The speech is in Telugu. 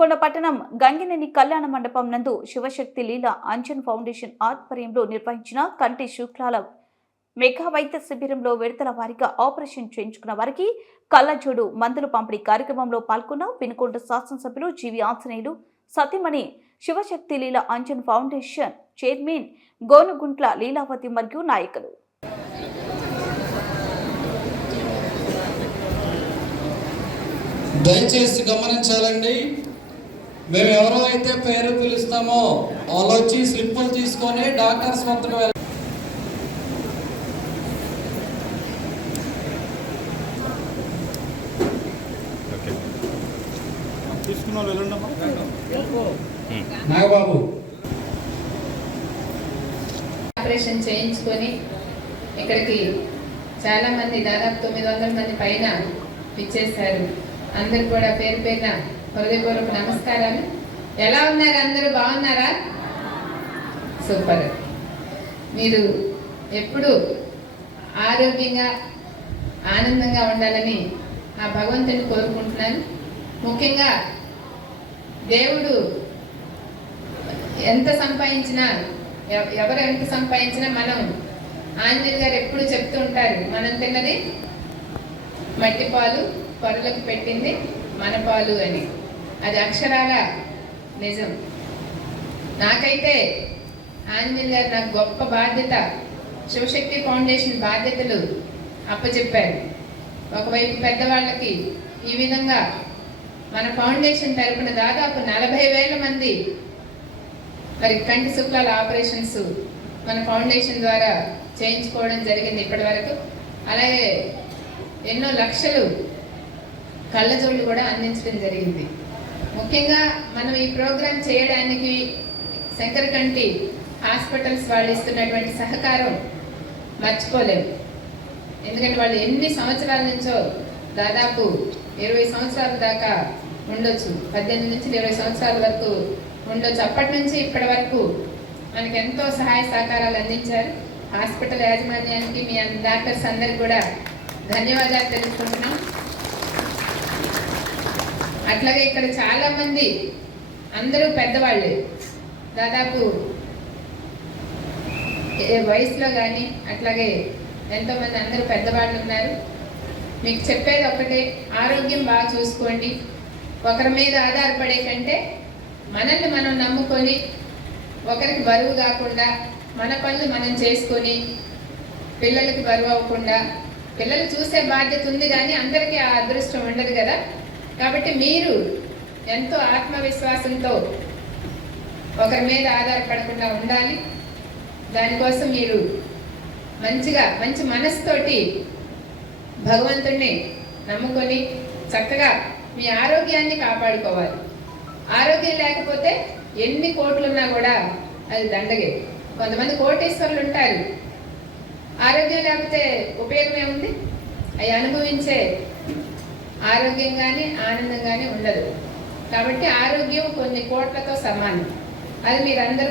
వినుకొండ పట్టణం గంగినేని కళ్యాణ మండపం నందు శివశక్తి లీలా అంజన్ ఫౌండేషన్ ఆధ్వర్యంలో నిర్వహించిన కంటి శుక్లాల మెగా వైద్య శిబిరంలో విడతల వారీగా ఆపరేషన్ చేయించుకున్న వారికి కళ్ళజోడు మందులు పంపిణీ కార్యక్రమంలో పాల్గొన్న వినుకొండ శాసనసభ్యులు జీవి ఆంజనేయులు సతీమణి శివశక్తి లీలా అంజన్ ఫౌండేషన్ చైర్మన్ గోనుగుంట్ల లీలావతి మరియు నాయకులు. దయచేసి గమనించాలండి. మేము ఎవరో అయితే పేరు పిలుస్తామో వాళ్ళు వచ్చి స్లిప్పులు తీసుకొని డాక్టర్స్ వద్దకు వెళ్ళాలి. నాగబాబు ఆపరేషన్ చేయించుకొని ఇక్కడికి చాలా మంది దాదాపు 900 మంది పైన ఇచ్చేశారు. అందరు కూడా పేరు పేరున హృదయపూర్వక నమస్కారాలు. ఎలా ఉన్నారు? అందరూ బాగున్నారా? సూపర్. మీరు ఎప్పుడు ఆరోగ్యంగా ఆనందంగా ఉండాలని ఆ భగవంతుని కోరుకుంటున్నాను. ముఖ్యంగా దేవుడు ఎంత సంపాదించినా ఎవరు ఎంత సంపాదించినా మనం ఆంజనేయులు గారు ఎప్పుడు చెప్తూ ఉంటారు, మనం తిన్నది మట్టి పాలు పరులకు పెట్టింది మన పాలు అని. అది అక్షరాల నిజం. నాకైతే ఆంజనేయులు గారు నాకు గొప్ప బాధ్యత, శివశక్తి ఫౌండేషన్ బాధ్యతలు అప్పచెప్పారు. ఒకవైపు పెద్దవాళ్ళకి ఈ విధంగా మన ఫౌండేషన్ తరపున దాదాపు 40,000 మంది మరి కంటి శుక్లాల ఆపరేషన్స్ మన ఫౌండేషన్ ద్వారా చేయించుకోవడం జరిగింది ఇప్పటి వరకు. అలాగే ఎన్నో లక్షలు కళ్ళజోళ్ళు కూడా అందించడం జరిగింది. ముఖ్యంగా మనం ఈ ప్రోగ్రాం చేయడానికి శంకరకంటి హాస్పిటల్స్ వాళ్ళు ఇస్తున్నటువంటి సహకారం మర్చిపోలేము. ఎందుకంటే వాళ్ళు ఎన్ని సంవత్సరాల నుంచో దాదాపు 20 సంవత్సరాల దాకా ఉండొచ్చు, 18 నుంచి 20 సంవత్సరాల వరకు ఉండొచ్చు. అప్పటి నుంచి ఇప్పటి వరకు మనకి ఎంతో సహాయ సహకారాలు అందించారు. హాస్పిటల్ యాజమాన్యానికి, మీ డాక్టర్స్ అందరికి కూడా ధన్యవాదాలు తెలుసుకుంటున్నాం. అట్లాగే ఇక్కడ చాలా మంది అందరూ పెద్దవాళ్ళే, దాదాపు వయసులో కానీ అట్లాగే ఎంతోమంది అందరూ పెద్దవాళ్ళు ఉన్నారు. మీకు చెప్పేది ఒకటే, ఆరోగ్యం బాగా చూసుకోండి. ఒకరి మీద ఆధారపడే కంటే మనల్ని మనం నమ్ముకొని ఒకరికి బరువు కాకుండా మన పనులు మనం చేసుకొని పిల్లలకి బరువు అవ్వకుండా, పిల్లలు చూసే బాధ్యత ఉంది కానీ అందరికీ ఆ అదృష్టం ఉండదు కదా. కాబట్టి మీరు ఎంతో ఆత్మవిశ్వాసంతో ఒకరి మీద ఆధారపడకుండా ఉండాలి. దానికోసం మీరు మంచి మనసుతోటి భగవంతుణ్ణి నమ్ముకొని చక్కగా మీ ఆరోగ్యాన్ని కాపాడుకోవాలి. ఆరోగ్యం లేకపోతే ఎన్ని కోట్లున్నా కూడా అది దండగే. కొంతమంది కోటేశ్వరులు ఉంటారు, ఆరోగ్యం లేకపోతే ఉపయోగం ఏముంది? అవి అనుభవించే ఆరోగ్యం కానీ ఆనందం కానీ ఉండదు. కాబట్టి ఆరోగ్యం కొన్ని కోట్లతో సమానం. అది మీరందరూ